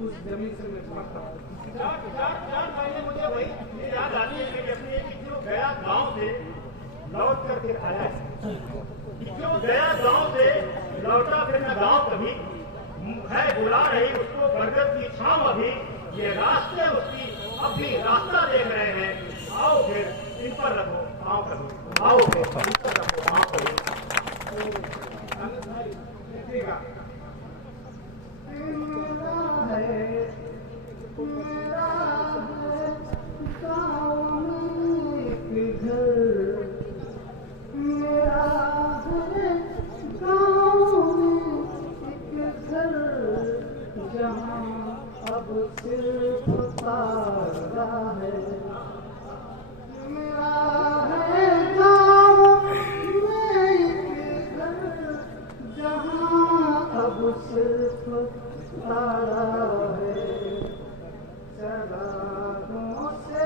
उस जमीन से मैं समझता हूँ। 4 महीने मुझे वही चीजें याद आती है कि अपने जो गया गांव से लौट कर फिर आया है, जो गया गांव से लौटा फिर न गांव कभी है बुला रही उसको बरगद की छांव अभी, ये रास्ते उसकी अब भी रास्ता देख रहे हैं। आओ फिर इन पर रखो पाँव कभी, आओ फिर इन पर रखो पाँव कभी। देखिएगा अब सिर्फ तारा है मेरा है गाँव में एक घर जहाँ अब सिर्फ तारा है चरागों से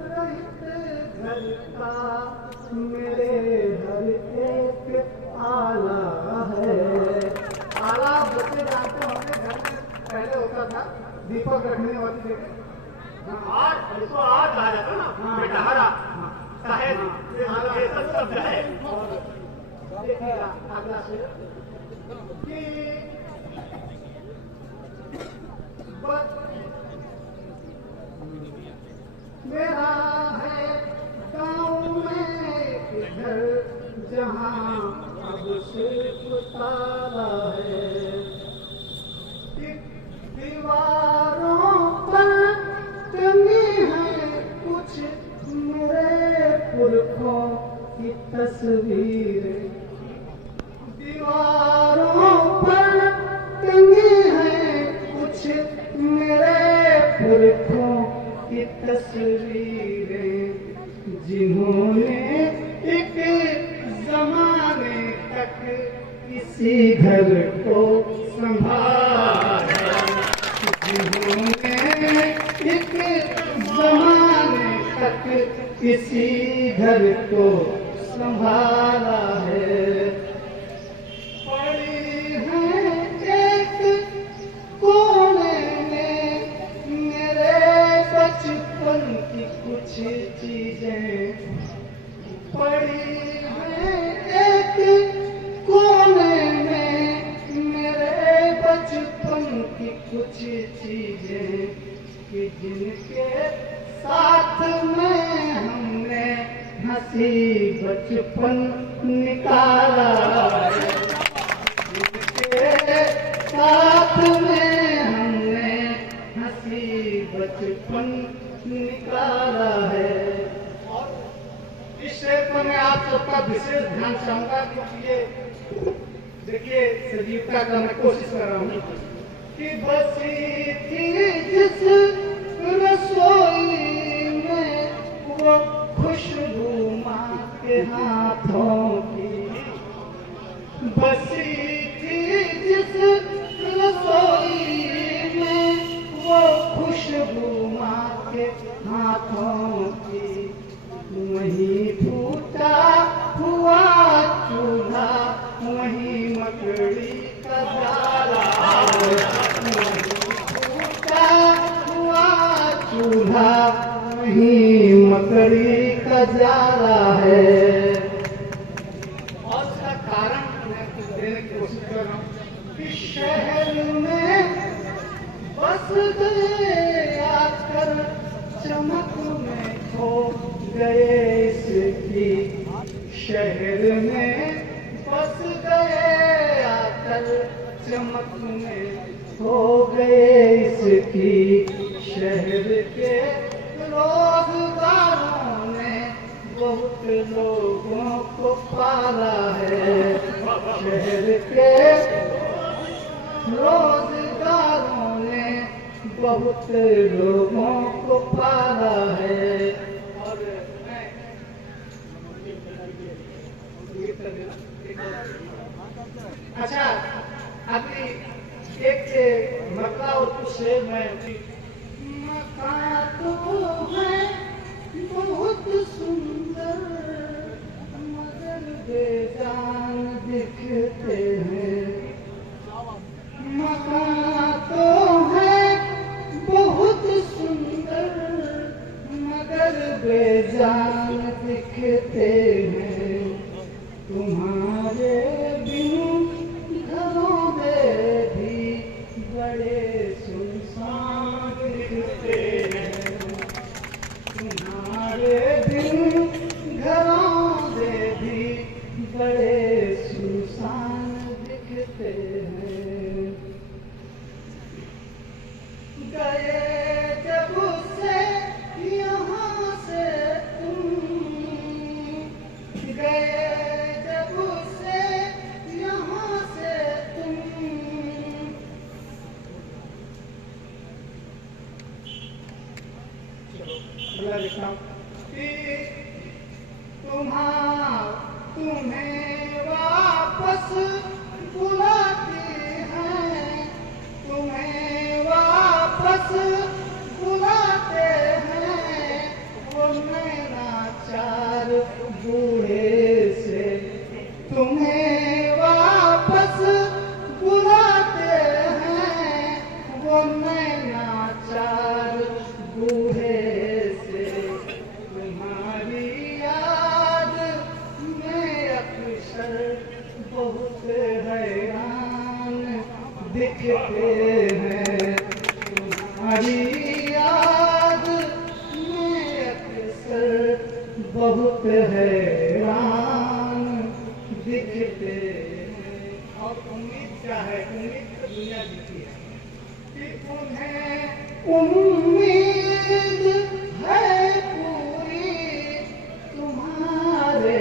रहित घर का मेरे हर एक आला है। आला बच्चे जानते होंगे घर में पहले होता था दीपक रखने वाली जगह। आज इसको आज कहा जाता ना बेटहारा साहेब ये सब शब्द है। देखिएगा अगला शेर कि मेरा है गाँव में घर जहाँ अब सिर्फ ताला है दीवारों पर टंगी है कुछ मेरे पुरखों की तस्वीरें दीवारों पर टंगी है कुछ मेरे पुरखों की तस्वीरें जिन्होंने एक जमाने तक इसी घर को संभाला जिन्होंने एक जमाने तक इसी घर को संभाला है पड़ी है एक कोने में मेरे बचपन की कुछ चीजें पड़ी है एक कोने में मेरे बचपन की कुछ चीजें कि जिनके साथ में हमने हंसी बचपन निकाला जिनके साथ में हमने हंसी बचपन निकाला है। और इस शेर पर मैं आप सबका विशेष ध्यान चाहूंगा क्योंकि ये देखिए सजीवता का मैं कोशिश कर रहा हूँ कि बसी थी जिस रसोई में वो खुशबू माँ के हाथों की बसी थी जिस रसोई में वो खुशबू माँ के हाथों की वहीं फूटा हुआ चूल्हा वहीं मकड़ी का जाला फूटा हुआ चूल्हा वहीं मकड़ी का जाला है। और इसका कारण मैं देने की कोशिश कर रहा हूँ कि शहर में बस गए आकर चमक में खो गए इसकी शहर में बस गए आकर चमक में हो गए इसकी शहर के रोजगारों ने बहुत लोगों को पाला है शहर के रोजगारों ने बहुत लोगों को पाला है। और अच्छा अभी एक मक्का और कुछ शेर में मक्का तो है बहुत सुंदर मगर बेजान दिखते हैं मक्का तो है गए जब से यहाँ से तुम, गए जब से यहाँ से तुम। अगला लिखना तुम्हें वापस बुलाती हैं, तुम्हें वापस बुलाते हैं वो नैनाचार बूढ़े से, तुम्हें वापस बुलाते हैं वो नैनाचार बूढ़े से। तुम्हारी याद में अक्सर बहुत हैरान दिखते हैं, तुम्हारी याद में अक्सर बहुत हैरान दिखते हैं। और उम्मीद क्या है? उम्मीद तो दुनिया जीती है। कि उन्हें उम्मीद